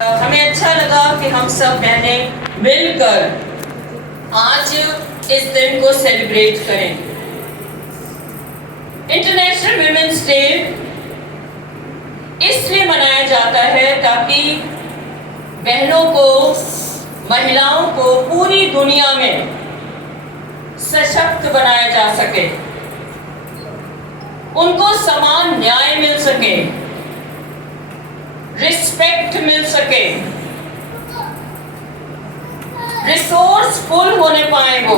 हमें अच्छा लगा कि हम सब बहनें मिलकर आज इस दिन को सेलिब्रेट करें। इंटरनेशनल वुमेन्स डे इसलिए मनाया जाता है ताकि बहनों को, महिलाओं को पूरी दुनिया में सशक्त बनाया जा सके, उनको समान न्याय मिल सके, रिस्पेक्ट मिल सके, रिसोर्सफुल होने पाए, वो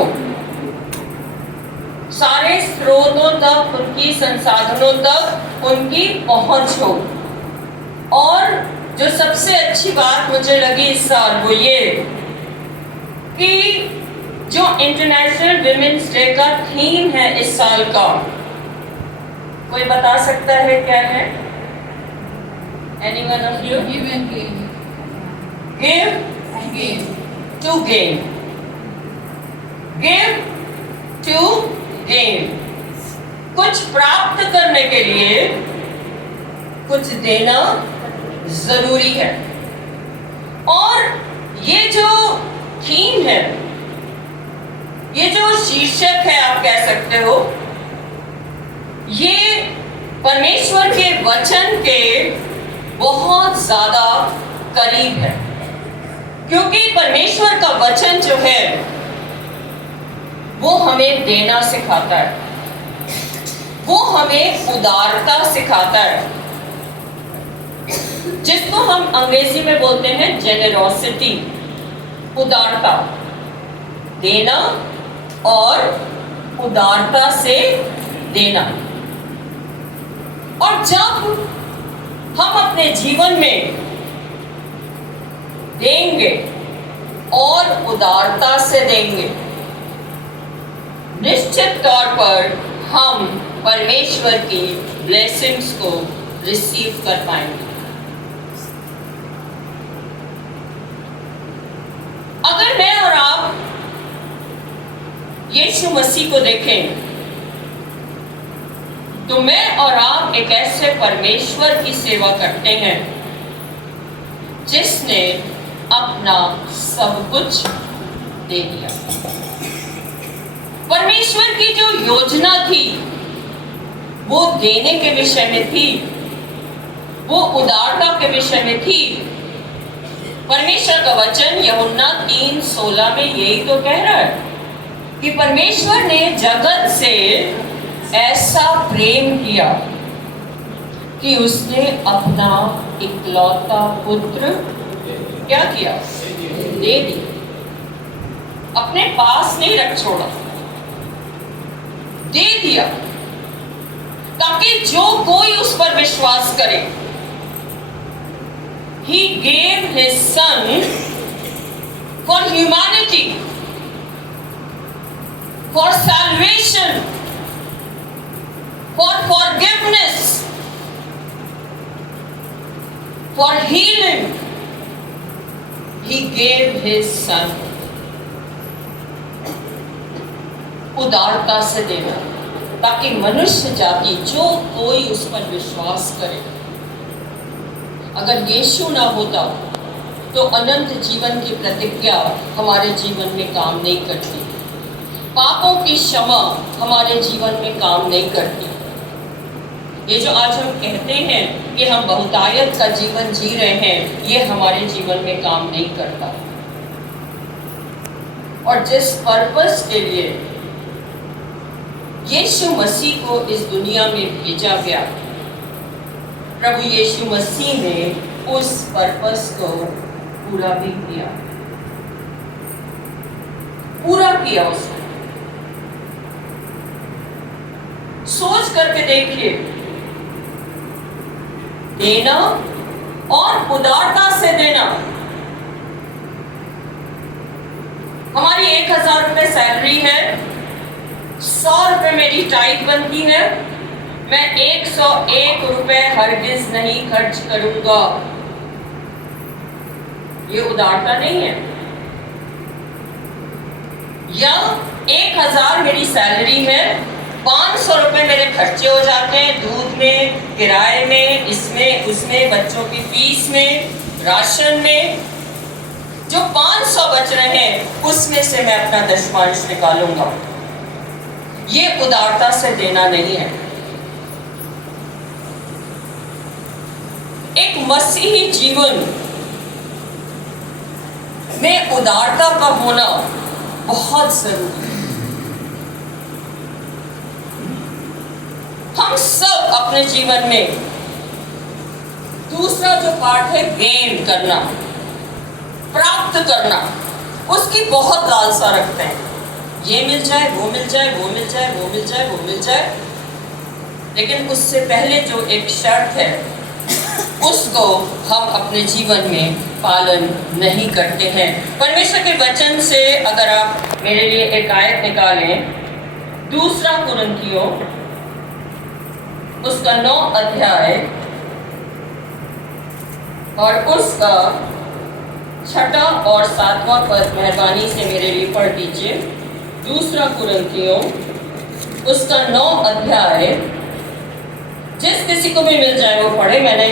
सारे स्रोतों तक, उनकी संसाधनों तक उनकी पहुंच हो। और जो सबसे अच्छी बात मुझे लगी इस साल वो ये कि जो इंटरनेशनल वुमेन्स डे का थीम है इस साल का, कोई बता सकता है क्या है? Anyone of you? Give and gain. Give And gain. to gain. Give to gain. कुछ प्राप्त करने के लिए कुछ देना जरूरी है। और ये जो थीम है, ये जो शीर्षक है, आप कह सकते हो, ये परमेश्वर के वचन के बहुत ज्यादा करीब है, क्योंकि परमेश्वर का वचन जो है वो हमें देना सिखाता है, वो हमें उदारता सिखाता है, जिसको हम अंग्रेजी में बोलते हैं जेनरोसिटी, उदारता, देना और उदारता से देना। और जब हम अपने जीवन में देंगे और उदारता से देंगे, निश्चित तौर पर हम परमेश्वर की ब्लेसिंग्स को रिसीव कर पाएंगे। अगर मैं और आप यीशु मसीह को देखें तो मैं और आप एक ऐसे परमेश्वर की सेवा करते हैं जिसने अपना सब कुछ दे दिया। परमेश्वर की जो योजना थी वो देने के विषय में थी, वो उदारता के विषय में थी। परमेश्वर का वचन यूहन्ना 3:16 में यही तो कह रहा है कि परमेश्वर ने जगत से ऐसा प्रेम किया कि उसने अपना इकलौता पुत्र क्या किया? दे दिया। अपने पास नहीं रख छोड़ा, दे दिया, ताकि जो कोई उस पर विश्वास करे, He gave His Son for humanity, for salvation, for forgiveness, for healing. He gave His Son. उदारता से देना, ताकि मनुष्य जाति जो कोई उस पर विश्वास करे, अगर यीशु ना होता तो अनंत जीवन की प्रतिज्ञा हमारे जीवन में काम नहीं करती, पापों की क्षमा हमारे जीवन में काम नहीं करती। ये जो आज हम कहते हैं कि हम बहुतायत का जीवन जी रहे हैं, ये हमारे जीवन में काम नहीं करता। और जिस पर्पस के लिए यीशु मसीह को इस दुनिया में भेजा गया, प्रभु यीशु मसीह ने उस पर्पस को पूरा भी किया, पूरा किया उसने। सोच करके देखिए, देना और उदारता से देना। हमारी 1000 रुपये सैलरी है, 100 रुपये मेरी टाइप बनती है, मैं 101 रुपये हरगिज नहीं खर्च करूंगा। ये उदारता नहीं है। या 1000 मेरी सैलरी है, 500 रुपये मेरे खर्चे हो जाते हैं, दूध में, किराए में, इसमें उसमें, बच्चों की फीस में, राशन में जो 500 बच रहे हैं उसमें से मैं अपना दशमांश निकालूंगा। ये उदारता से देना नहीं है। एक मसीही जीवन में उदारता का होना बहुत जरूरी है। हम सब अपने जीवन में दूसरा जो पार्ट है गेन करना, प्राप्त करना, उसकी बहुत लालसा रखते हैं। ये मिल जाए, वो मिल जाए, वो मिल जाए, वो मिल जाए, वो मिल जाए। लेकिन उससे पहले जो एक शर्त है उसको हम अपने जीवन में पालन नहीं करते हैं। परमेश्वर के वचन से अगर आप मेरे लिए एक आयत निकालें, दूसरा कुरिन्थियों उसका 9 अध्याय और उसका 6 और 7वां पद मेहरबानी से मेरे लिए पढ़ दीजिए। दूसरा कुरिन्थियों उसका 9 अध्याय, जिस किसी को भी मिल जाए वो पढ़े। मैंने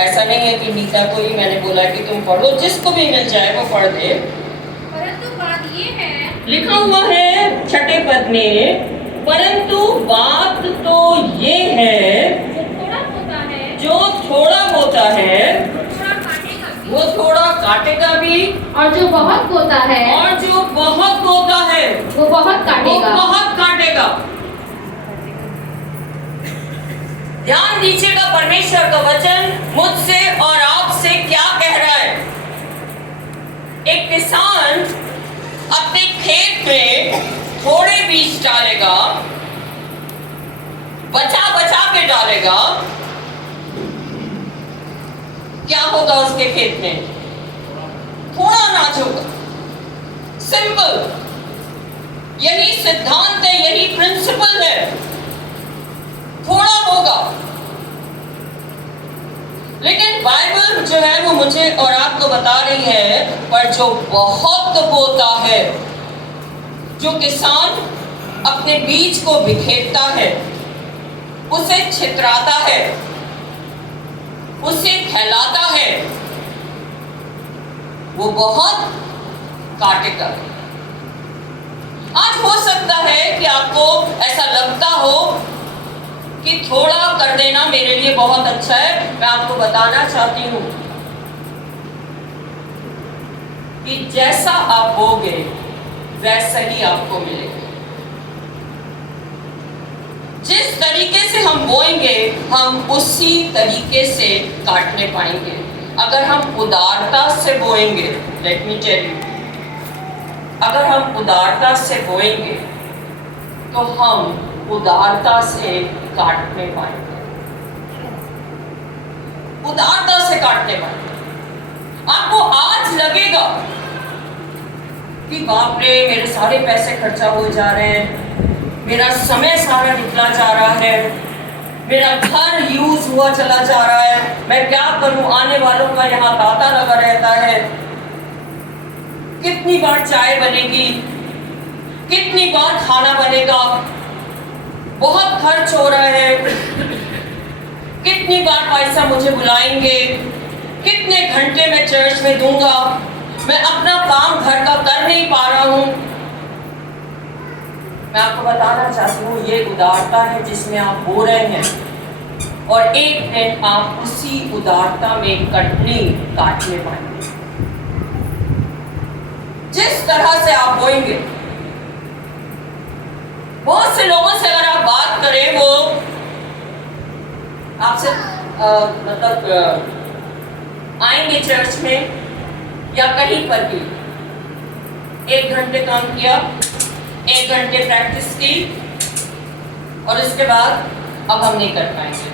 ऐसा नहीं है कि नीता को ही मैंने बोला कि तुम पढ़ो, जिसको भी मिल जाए वो पढ़ दे। परंतु बात ये है, लिखा हुआ है 6 पद में, परंतु बात तो ये है जो थोड़ा होता है जो थोड़ा होता है वो थोड़ा काटेगा भी, वो थोड़ा काटेगा भी, और जो बहुत होता है और जो बहुत होता है वो बहुत वो काटेगा। बहुत काटेगा। ध्यान दीजिएगा परमेश्वर का वचन मुझसे और आपसे क्या कह रहा है। एक किसान अपने खेत में थोड़े बीज डालेगा, बचा बचा के डालेगा, क्या होगा उसके खेत में? थोड़ा अनाज होगा। सिंपल, यही सिद्धांत है, यही प्रिंसिपल है। थोड़ा होगा। लेकिन बाइबल जो है वो मुझे और आपको बता रही है, पर जो बहुत होता है, जो किसान अपने बीज को बिखेरता है, उसे छितराता है, उसे फैलाता है, वो बहुत काटेगा। आज हो सकता है कि आपको ऐसा लगता हो कि थोड़ा कर देना मेरे लिए बहुत अच्छा है। मैं आपको बताना चाहती हूं कि जैसा आप बोगे वैसा ही आपको मिलेगा। जिस तरीके से हम बोएंगे हम उसी तरीके से काटने पाएंगे। अगर हम उदारता से बोएंगे, लेट मी टेल यू, अगर हम उदारता से बोएंगे तो हम उदारता से काटने पाएंगे, उदारता से काटने पाएंगे। आपको आज लगेगा कि बाप रे मेरे सारे पैसे खर्चा हो जा रहे हैं, मेरा समय सारा निकला जा रहा है, मेरा घर यूज हुआ चला जा रहा है, मैं क्या करूं, आने वालों का यहाँ तांता लगा रहता है, कितनी बार चाय बनेगी, कितनी बार खाना बनेगा, बहुत खर्च हो रहा है, कितनी बार पैसा मुझे बुलाएंगे, कितने घंटे मैं चर्च में दूंगा, मैं अपना काम घर का कर नहीं पा रहा हूं। मैं आपको बताना चाहती हूँ ये उदारता है जिसमें आप बो रहे हैं, और एक दिन आप उसी उदारता में काटने पाएंगे। जिस तरह से आप बोएंगे, बहुत से लोगों से अगर आप बात करें वो आपसे आएंगे चर्च में या कहीं पर भी, 1 घंटे काम किया, 1 घंटे प्रैक्टिस की और इसके बाद अब हम नहीं कर पाएंगे।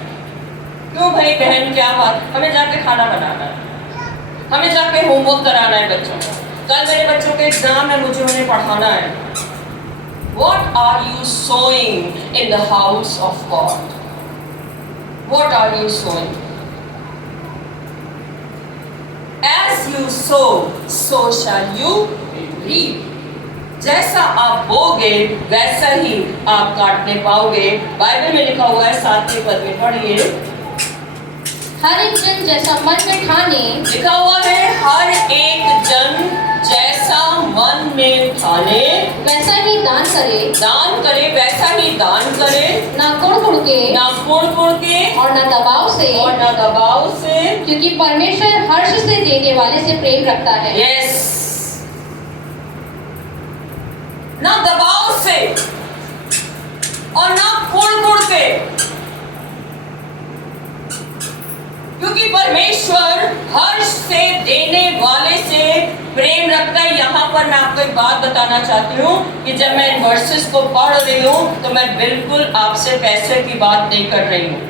क्यों भाई बहन, क्या बात? हमें जाके खाना बनाना है, हमें जाके होमवर्क कराना है बच्चों को, कल मेरे बच्चों के एग्जाम है, मुझे उन्हें पढ़ाना है। What are you sowing in the house of God? What are you sowing? As you sow, so shall you reap. जैसा आप बोगे वैसा ही आप काटने पाओगे। बाइबल में लिखा हुआ है 7वें पद में, पढ़िए। हर एक जन जैसा मन में ठाने, लिखा हुआ है हर एक जन जैसा मन में ठाने वैसा ही दान करे, वैसा ही दान करे, ना कुड़ के, ना कुड़ के और ना दबाव से, क्योंकि परमेश्वर हर्ष से देने वाले से प्रेम रखता है। यस, ना दबाव से और ना कुड़ के, क्योंकि परमेश्वर हर्ष से देने वाले से प्रेम रखता है। यहाँ पर मैं आपको एक बात बताना चाहती हूँ कि जब मैं इन वर्सेस को पढ़ रही हूँ तो मैं बिल्कुल आपसे पैसे की बात नहीं कर रही हूँ।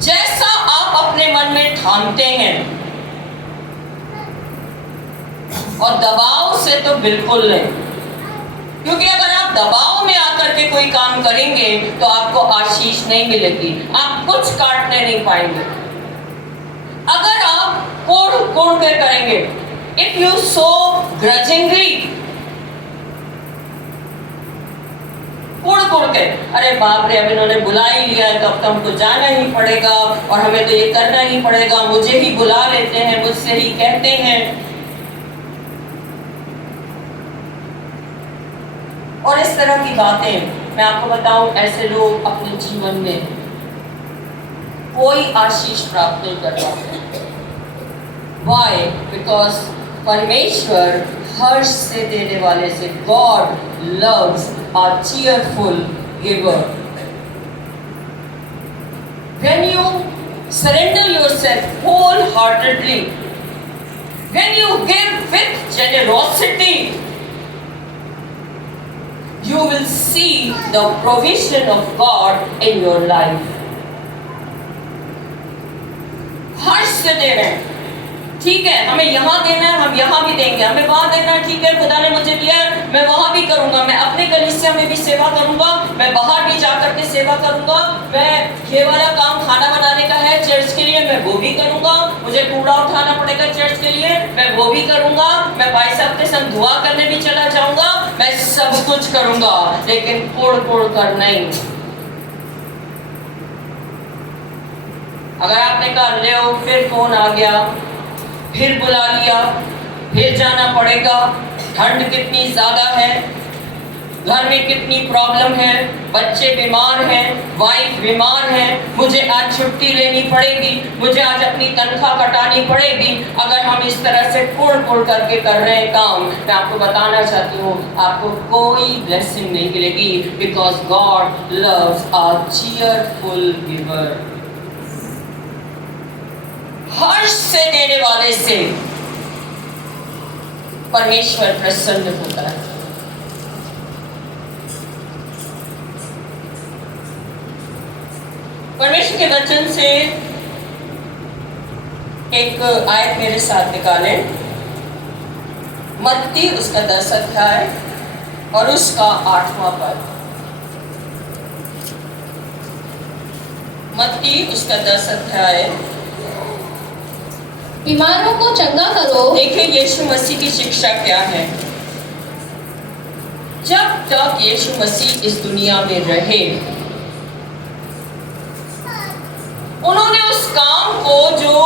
जैसा आप अपने मन में ठानते हैं, और दबाव से तो बिल्कुल नहीं, क्योंकि अगर आप दबाव में आकर के कोई काम करेंगे तो आपको आशीष नहीं मिलेगी, आप कुछ काटने नहीं पाएंगे। अगर आप कोड़ के करेंगे, इफ यू सो ग्रजिंगली, कोड़ के, अरे बाप रे अब इन्होंने बुला ही लिया है तो अब तो हमको जाना ही पड़ेगा और हमें तो ये करना ही पड़ेगा, मुझे ही बुला लेते हैं, मुझसे ही कहते हैं, और इस तरह की बातें। मैं आपको बताऊं, ऐसे लोग अपने जीवन में कोई आशीष प्राप्त नहीं कर पाते। Why? Because परमेश्वर हर्ष से देने वाले से, God loves a cheerful giver. When you surrender yourself wholeheartedly, when you give with generosity, you will see the provision of God in your life. हर्ष से दे रहे हैं, ठीक है, हमें यहाँ देना है, हम यहाँ भी देंगे, हमें वहाँ देना है, ठीक है, खुदा ने मुझे दिया है, मैं वहाँ भी करूँगा, मैं अपने कलीसिया में भी सेवा करूँगा, मैं बाहर भी जाकर के सेवा करूँगा, मैं ये वाला काम खाना बनाने का है चर्च के लिए, मैं वो भी करूँगा, मुझे कूड़ा उठाना पड़ेगा चर्च के लिए, मैं वो भी करूँगा, मैं भाई साहब के संग दुआ करने भी चला जाऊँगा, मैं सब कुछ करूँगा, लेकिन कोड़ कर नहीं। अगर आपने कहा ले आओ, फिर फोन आ गया, फिर बुला लिया, फिर जाना पड़ेगा, ठंड कितनी ज्यादा है, घर में कितनी प्रॉब्लम है, बच्चे बीमार हैं, वाइफ बीमार है, मुझे आज छुट्टी लेनी पड़ेगी, मुझे आज अपनी तनख्वाह कटानी पड़ेगी। अगर हम इस तरह से कोड़ करके कर रहे हैं काम, मैं आपको बताना चाहती हूँ, आपको कोई ब्लेसिंग नहीं मिलेगी, because God loves a cheerful giver. हर्ष से देने वाले से परमेश्वर प्रसन्न होता है। परमेश्वर के वचन से एक आयत मेरे साथ निकालें, मत्ती उसका 10 अध्याय और उसका 8वां पद। मत्ती उसका 10 अध्याय। बीमारों को चंगा करो। देखिए यीशु मसीह की शिक्षा क्या है। जब तक यीशु मसीह इस दुनिया में रहे, उन्होंने उस काम को जो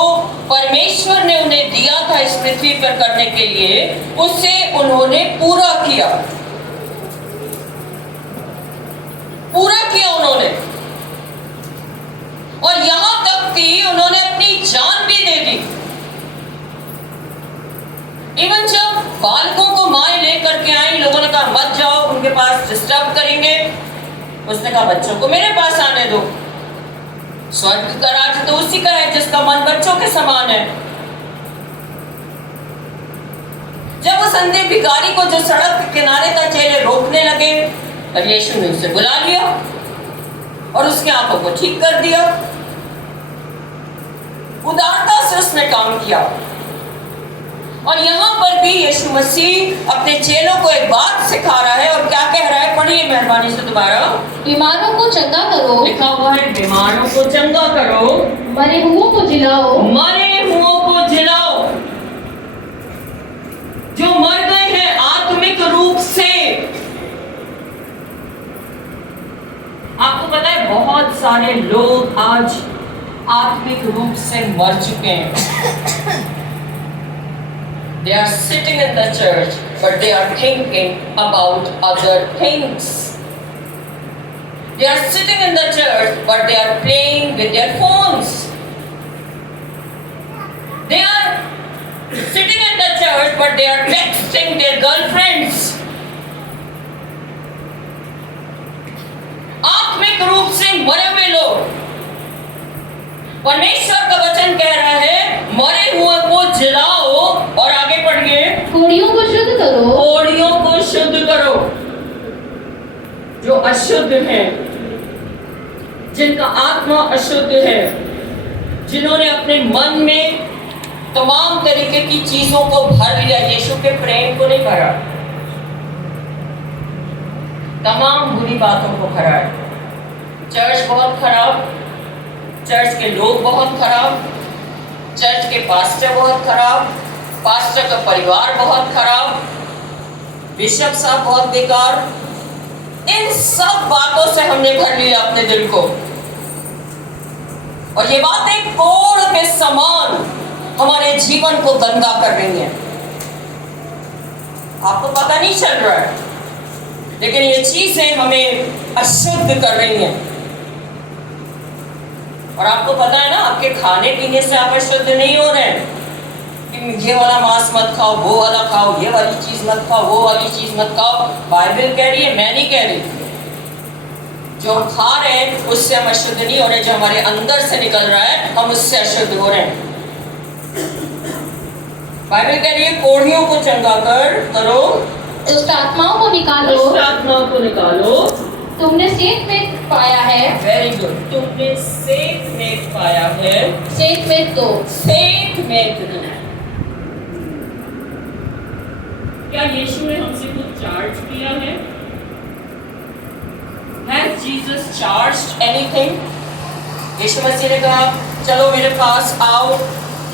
परमेश्वर ने उन्हें दिया था इस पृथ्वी पर करने के लिए, उसे उन्होंने पूरा किया उन्होंने, और यहां तक कि उन्होंने अपनी जान भी दे दी। इवन जब बालकों को माँ लेकर के आई, लोगों ने कहा मत जाओ, उनके पास डिस्टर्ब करेंगे, उसने कहा बच्चों को मेरे पास आने दो। स्वर्ग का राज्य तो उसी का है जिसका मन बच्चों के समान है। जब वो अंधे भिखारी को जो सड़क के किनारे था चेले रोकने लगे, तब यीशु ने उसे बुला लिया और उसकी आंखों को ठीक कर दिया। उदारता से उसने काम किया। और यहाँ पर भी यीशु मसीह अपने चेलों को एक बात सिखा रहा है, और क्या कह रहा है, पढ़िए मेहरबानी से दोबारा। बीमारों को चंगा करो। लिखा हुआ है बीमारों को चंगा करो, मरे हुओं को जिलाओ। जो मर गए हैं आत्मिक रूप से। आपको पता है बहुत सारे लोग आज आत्मिक रूप से मर चुके हैं। They are sitting in the church, but they are thinking about other things. They are sitting in the church, but they are playing with their phones. They are sitting in the church, but they are texting their girlfriends. आत्मिक रूप से मरे हुए लोग, परमेश्वर का वचन कह रहा है मरे हुए को जलाओ, और आगे पढ़िए, कोड़ियों को शुद्ध करो, कोड़ियों को शुद्ध करो। जो अशुद्ध है, जिनका आत्मा अशुद्ध है, जिन्होंने अपने मन में तमाम तरीके की चीजों को भर लिया, यीशु के प्रेम को नहीं भरा, तमाम बुरी बातों को भरा है। चर्च बहुत खराब, चर्च के लोग बहुत खराब, चर्च के पास्टर बहुत खराब, पास्टर का परिवार बहुत खराब, बिशप साहब बहुत बेकार। इन सब बातों से हमने भर लिया अपने दिल को, और ये बातें कोड़ के समान हमारे जीवन को गंदा कर रही हैं। आपको पता नहीं चल रहा है, लेकिन ये चीजें हमें अशुद्ध कर रही हैं। और आपको पता है ना, आपके खाने पीने से आप अशुद्ध नहीं हो रहे हैं कि ये वाला मांस मत खाओ, वो वाला खाओ, ये वाली चीज मत खाओ, वो वाली चीज मत खाओ। बाइबल कह रही है, मैं नहीं कह रही। जो हम खा रहे हैं उससे हम अशुद्ध नहीं हो रहे, जो हमारे अंदर से निकल रहा है हम उससे अशुद्ध हो रहे हैं। बाइबल कह रही है कोढ़ियों को चंगा करो, दुष्ट आत्माओं को निकालो, दुष्ट आत्माओं को निकालो। तुमने सेत में पाया है, वेरी गुड, तुमने सेत में पाया है, सेत में दो, सेत में दो। क्या यीशु ने हमसे कुछ चार्ज किया है? Has Jesus charged anything? यीशु मसीह ने कहा चलो मेरे पास आओ,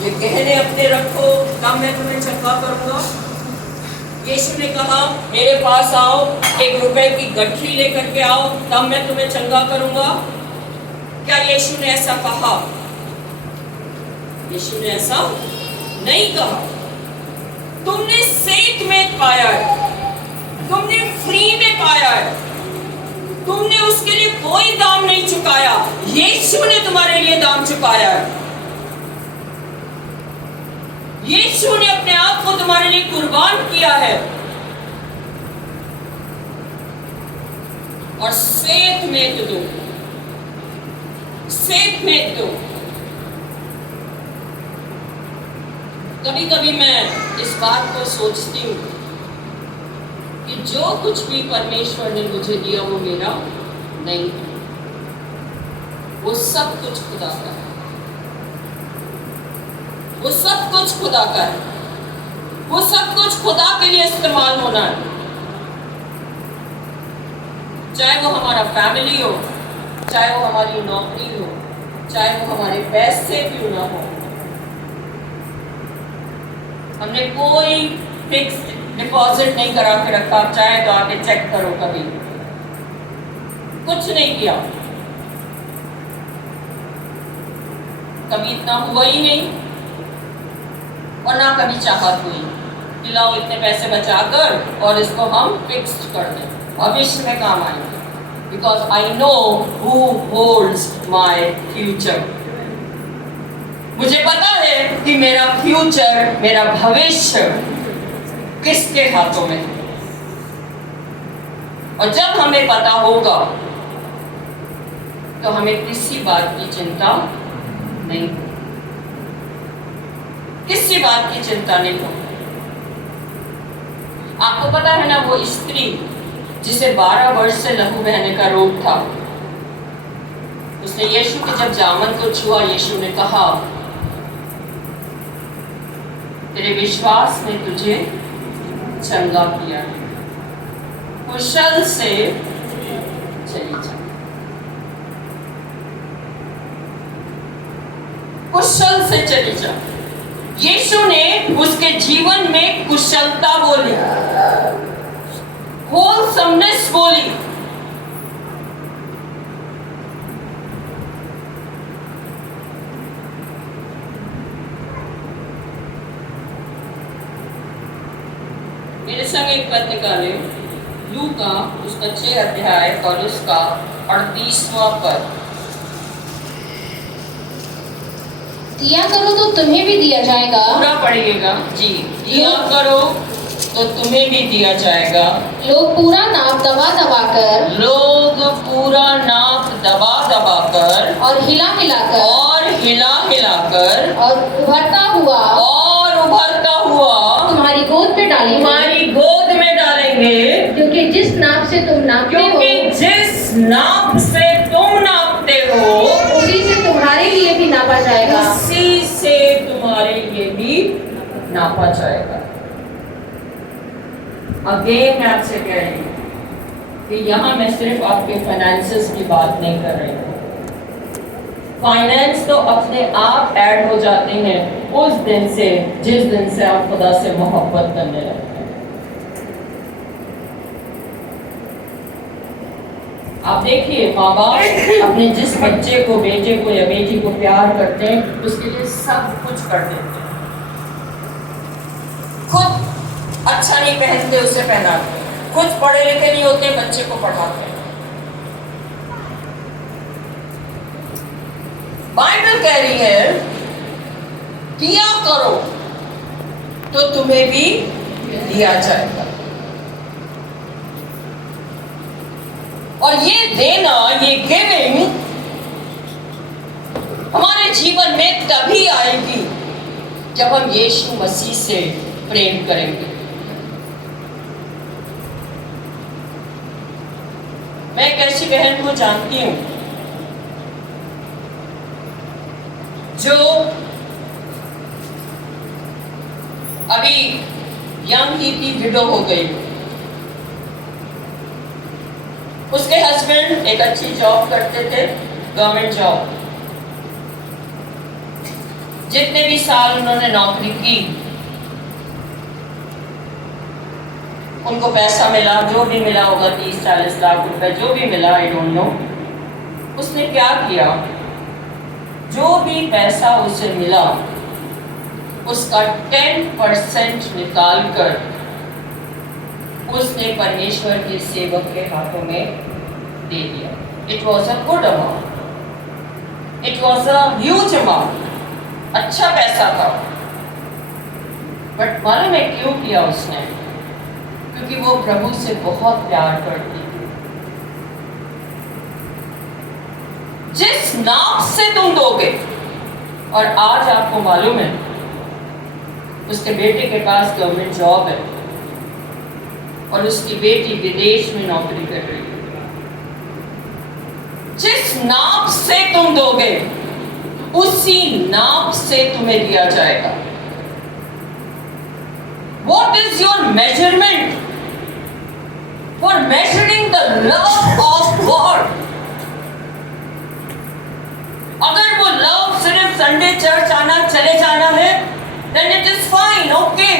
ये गहने अपने रखो, तब मैं तुम्हें चंगा करूंगा। यीशु ने कहा मेरे पास आओ, 1 रुपए की गठरी लेकर के आओ, तब मैं तुम्हें चंगा करूंगा। क्या यीशु ने ऐसा कहा? यीशु ने ऐसा नहीं कहा। तुमने सेत में पाया है, तुमने फ्री में पाया है, तुमने उसके लिए कोई दाम नहीं चुकाया, यीशु ने तुम्हारे लिए दाम चुकाया है। यीशु ने अपने आप को तुम्हारे लिए कुर्बान किया है। और सेत में दो, सेत में दो। कभी कभी मैं इस बात को सोचती हूँ कि जो कुछ भी परमेश्वर ने मुझे दिया वो मेरा नहीं है, वो सब कुछ खुदा का है, वो सब कुछ खुदा का है, वो सब कुछ खुदा के लिए इस्तेमाल होना है। चाहे वो हमारा फैमिली हो, चाहे वो हमारी नौकरी हो, चाहे वो हमारे पैसे क्यों ना हो। हमने कोई फिक्स्ड डिपॉजिट नहीं करा के रखा, चाहे तो आके चेक करो, कभी कुछ नहीं किया, कभी इतना हुआ ही नहीं, और ना कभी चाहत हुई कि लाओ इतने पैसे बचाकर और इसको हम फिक्स्ड कर दें, भविष्य में काम आएंगे, because I know who holds my future. मुझे पता है कि मेरा फ्यूचर, मेरा भविष्य किसके हाथों में है। और जब हमें पता होगा तो हमें किसी बात की चिंता नहीं, किसी बात की चिंता नहीं हो। आपको पता है ना वो स्त्री जिसे 12 वर्ष से लहू बहने का रोग था, उसने यीशु के जब जामन को छुआ, यीशु ने कहा तेरे विश्वास ने तुझे चंगा किया, कुशल से चली जा, कुशल से चली जा। यीशु ने उसके जीवन में कुशलता बोली, होलसमनेस बोली। मेरे संग एक पद निकाले, लू का उसका 6 अध्याय और उसका 38वां पद। दिया करो तो तुम्हें भी दिया जाएगा। पूरा पढ़िएगा जी। दिया करो तो तुम्हें भी दिया जाएगा। लोग पूरा नाप दबा दबा कर, लोग पूरा नाप दबा दबा कर और हिला हिला कर, और हिला हिला कर और उभरता हुआ तुम्हारी गोद पे डालेंगे। तुम्हारी गोद में डालेंगे। क्योंकि जिस नाप से तुम नापते हो, क्योंकि जिस नाप से तुम नापते हो, उसी से तुम्हारे लिए भी नापा जाएगा। उसी से तुम्हारे लिए भी नापा जाएगा। अगेन मैं आपसे कह रही हूँ कि यहाँ मैं सिर्फ आपके फाइनेंसेस की बात नहीं कर रही हूँ। फाइनेंस तो अपने आप ऐड हो जाते हैं उस दिन से जिस दिन से आप खुदा से मोहब्बत करने लगते हैं। आप देखिए, माँ बाप अपने जिस बच्चे को, बेटे को या बेटी को प्यार करते हैं, उसके लिए सब कुछ कर देते हैं। खुद अच्छा नहीं पहनते उसे पहनाते, खुद पढ़े लिखे नहीं होते बच्चे को पढ़ाते हैं। बाइबल कह रही है दिया करो तो तुम्हें भी दिया जाएगा। और ये देना, ये गिविंग हमारे जीवन में तभी आएगी जब हम यीशु मसीह से प्रेम करेंगे। मैं एक ऐसी बहन को जानती हूं जो अभी यंग ही थी, विडो हो गई। उसके हस्बैंड एक अच्छी जॉब करते थे, गवर्नमेंट जॉब। जितने भी साल उन्होंने नौकरी की, उनको पैसा मिला, जो भी मिला होगा 30-40 लाख रुपए, जो भी मिला, आई डोंट नो। उसने क्या किया, जो भी पैसा उसे मिला उसका 10% निकाल कर उसने परमेश्वर के सेवक के हाथों में दे दिया। It was a good amount, it was a huge amount, अच्छा पैसा था। बट मालूम है क्यों किया उसने? क्योंकि वो प्रभु से बहुत प्यार करती थी। जिस नाप से तुम दोगे, और आज आपको मालूम है उसके बेटे के पास गवर्नमेंट जॉब है और उसकी बेटी विदेश में नौकरी कर रही है। जिस नाप से तुम दोगे उसी नाप से तुम्हें दिया जाएगा। What is your measurement for measuring the love of God? अगर वो लव सिर्फ संडे चर्च आना, चले जाना है, then it is fine, okay.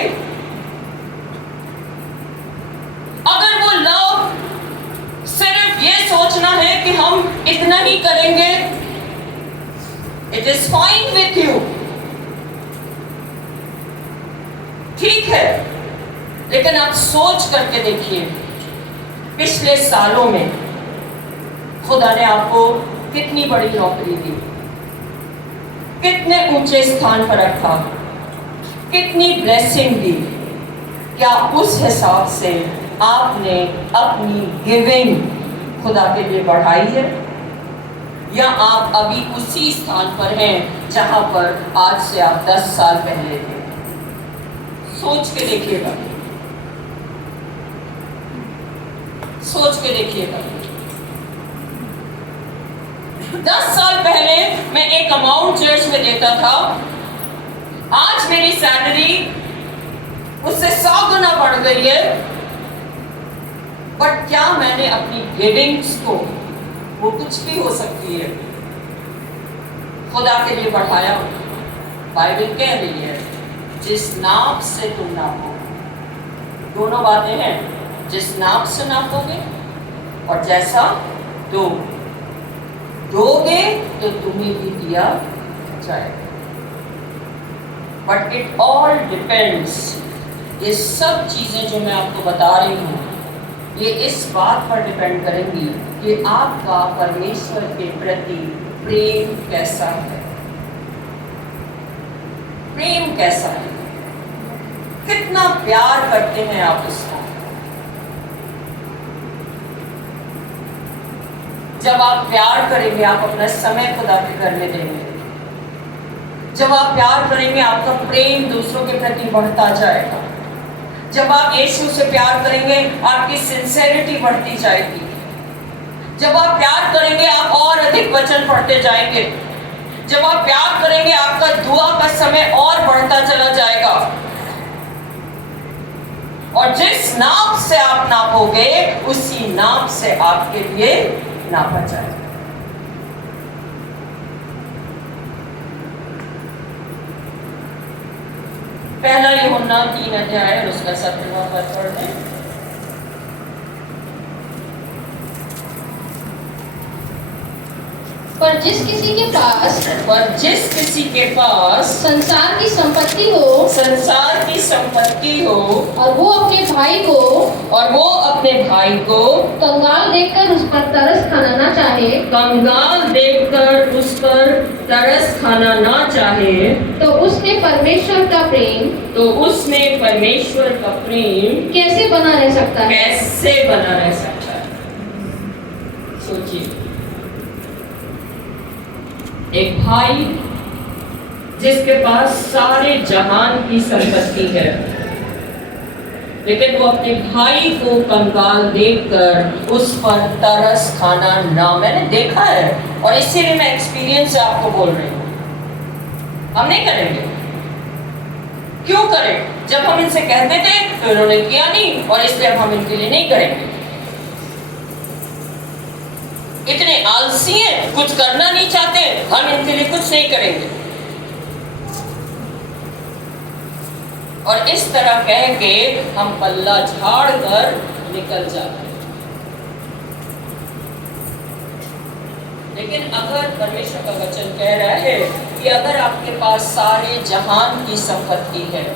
अगर वो लव सिर्फ ये सोचना है कि हम इतना ही करेंगे, it is fine with you. ठीक है, लेकिन आप सोच करके देखिए, पिछले सालों में खुदा ने आपको कितनी बड़ी नौकरी दी, कितने ऊंचे स्थान पर रखा, कितनी ब्लेसिंग दी। क्या उस हिसाब से आपने अपनी गिविंग खुदा के लिए बढ़ाई है, या आप अभी उसी स्थान पर हैं जहां पर आज से आप 10 साल पहले थे? सोच के देखिएगा, सोच के देखिएगा। 10 साल पहले मैं एक अमाउंट चर्च में देता था, आज मेरी सैलरी उससे 100 गुना बढ़ गई है। बट क्या मैंने अपनी गिविंग्स को, वो कुछ भी हो सकती है, खुदा के लिए बढ़ाया? बाइबल कह रही है जिस नाप से तुम नापो, दोनों बातें हैं, जिस नाप से नापोगे और जैसा दोगे तो तुम्हें भी दिया जाएगा। बट इट ऑल डिपेंड्स ये सब चीजें जो मैं आपको बता रही हूँ, ये इस बात पर डिपेंड करेंगी कि आपका परमेश्वर के प्रति प्रेम कैसा है। प्रेम कैसा है, कितना प्यार करते हैं आप उसको। जब आप प्यार करेंगे, आप अपना समय खुदा के घर में देंगे। जब आप प्यार करेंगे, आपका प्रेम दूसरों के प्रति बढ़ता जाएगा। जब आप यीशु से प्यार करेंगे, आपकी सिंसेरिटी बढ़ती जाएगी। जब आप प्यार करेंगे, आप और अधिक वचन पढ़ते जाएंगे। जब आप प्यार करेंगे, आपका दुआ का समय और बढ़ता चला जाएगा। और जिस नाप से आप नापोगे, उसी नाप से आपके लिए नापा जाएगा। पहला यूहन्ना 3 अध्याय और उसका 17वां पद पढ़ें। पर जिस किसी के पास संसार की संपत्ति हो और वो अपने भाई को कंगाल देखकर उस पर तरस खाना ना चाहे, तो उसने परमेश्वर का प्रेम कैसे बना रह सकता है। सोचिए, एक भाई जिसके पास सारे जहान की संपत्ति है, लेकिन वो अपने भाई को कंगाल देखकर उस पर तरस खाना ना, मैंने देखा है और इसीलिए मैं एक्सपीरियंस से आपको बोल रही हूँ। हम नहीं करेंगे। क्यों करें? जब हम इनसे कहते थे तो इन्होंने किया नहीं, और इसलिए हम इनके लिए नहीं करेंगे। इतने आलसी हैं, कुछ करना नहीं चाहते, हम इनके लिए कुछ नहीं करेंगे। और इस तरह कह के हम पल्ला झाड़ कर निकल जाते हैं। लेकिन अगर परमेश्वर का वचन कह रहा है कि अगर आपके पास सारे जहान की संपत्ति है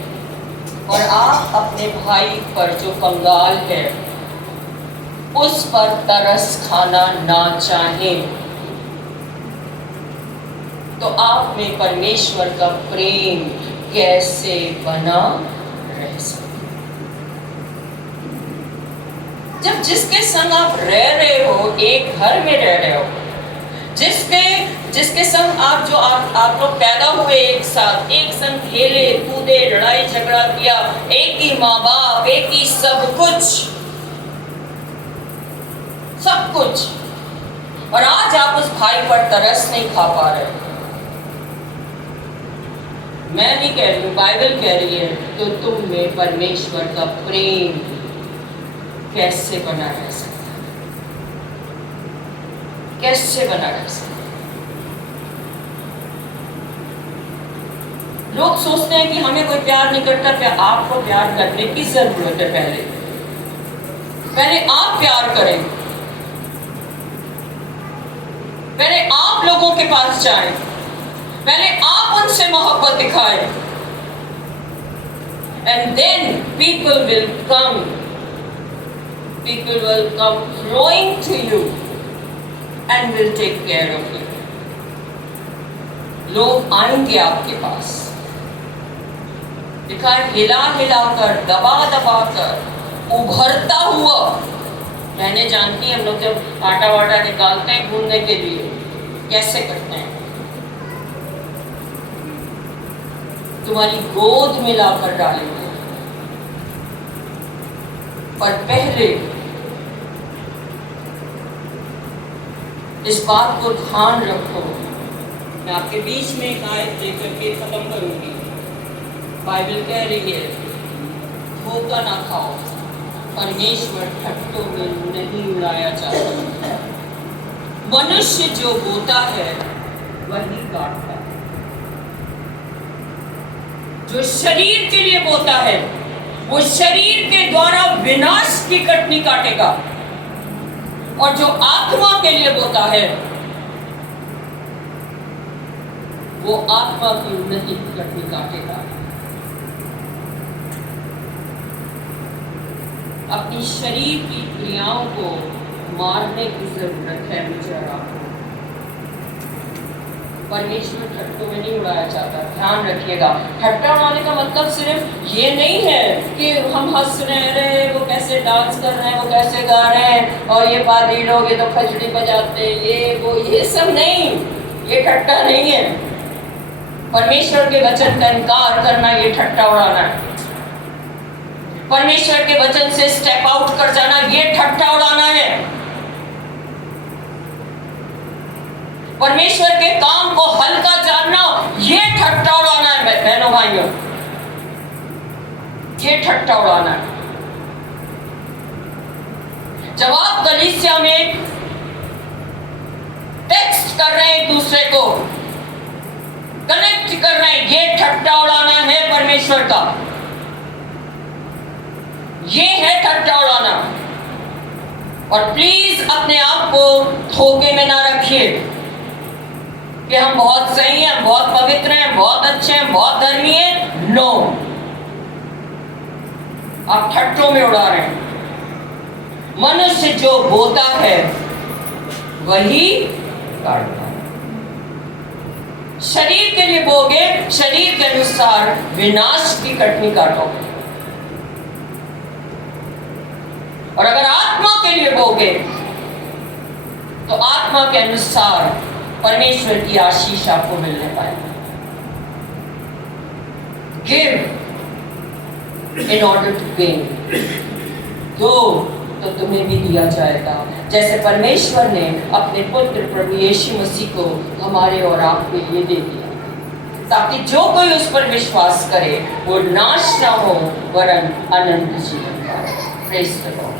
और आप अपने भाई पर जो कंगाल है उस पर तरस खाना ना चाहें, तो आप में परमेश्वर का प्रेम कैसे बना रह सकता। जब जिसके संग आप रह रहे हो, एक घर में रह रहे हो, जिसके संग आप लोग पैदा हुए एक साथ, एक संग खेले कूदे, लड़ाई झगड़ा किया, एक ही माँ बाप, एक ही सब कुछ, और आज आप उस भाई पर तरस नहीं खा पा रहे। मैं नहीं कह रही हूँ, बाइबल कह रही है, तो तुम में परमेश्वर का प्रेम कैसे बना रह सकता है? कैसे बना रह सकता है? लोग सोचते हैं कि हमें कोई प्यार नहीं करता। क्या आपको प्यार करने की जरूरत है? पहले आप प्यार करें, पहले आप लोगों के पास जाएं, पहले आप उनसे मोहब्बत दिखाएं, and then people will come flowing to you and will take care of you. लोग आएंगे आपके पास, दिखा हिला कर, दबा कर, उभरता हुआ। मैंने जानती है, हम लोग जब आटा वाटा निकालते हैं घूमने के लिए कैसे करते हैं, तुम्हारी गोद में लाकर डालेंगे। पर पहले इस बात को ध्यान रखो। मैं आपके बीच में एक आयत लेकर के खत्म करूंगी। बाइबल कह रही है, धोखा ना खाओ, परमेश्वर ठट्टों में नहीं उड़ाया जाता। मनुष्य जो बोता है वही काटता है। जो शरीर के लिए बोता है वो शरीर के द्वारा विनाश की कटनी काटेगा, और जो आत्मा के लिए बोता है वो आत्मा की उन्नति की कटनी काटेगा। अपनी शरीर की क्रियाओं को मारने की जरूरत है मुझे और आपको। परमेश्वर ठट्टों में नहीं उड़ाया जाता, ध्यान रखिएगा। ठट्टा उड़ाने का मतलब सिर्फ ये नहीं है कि हम हंस रहे हैं, वो कैसे डांस कर रहे हैं, वो कैसे गा रहे हैं, और ये पादरी लोग ये तो खजड़ी बजाते हैं, ये सब नहीं, ये ठट्टा नहीं है। परमेश्वर के वचन का इनकार करना ये ठट्टा उड़ाना है। परमेश्वर के वचन से स्टेप आउट कर जाना ये ठट्टा उड़ाना है। परमेश्वर के काम को हल्का जानना ये ठट्टा उड़ाना है बहनों भाइयों, ये ठट्टा उड़ाना है। जब आप कलीसिया में टेक्स्ट कर रहे हैं एक दूसरे को, कनेक्ट कर रहे हैं, ये ठट्टा उड़ाना है परमेश्वर का, ये है ठट्टा उड़ाना। और प्लीज अपने आप को धोखे में ना रखिए कि हम बहुत सही हैं, बहुत पवित्र हैं, बहुत अच्छे हैं, बहुत धर्मी हैं। नो, आप ठट्टों में उड़ा रहे हैं। मनुष्य जो बोता है वही काटता है। शरीर के लिए बोगे, शरीर के अनुसार विनाश की कटनी काटोगे, और अगर आत्मा के लिए बोगे तो आत्मा के अनुसार परमेश्वर की आशीष आपको मिलने पाएगी। Give in order to gain, दो तो तुम्हें भी दिया जाएगा, जैसे परमेश्वर ने अपने पुत्र प्रभु यीशु मसीह को हमारे और आपके लिए दे दिया, ताकि जो कोई उस पर विश्वास करे वो नाश ना हो वरन अनंत जीवन पाए। Praise the Lord.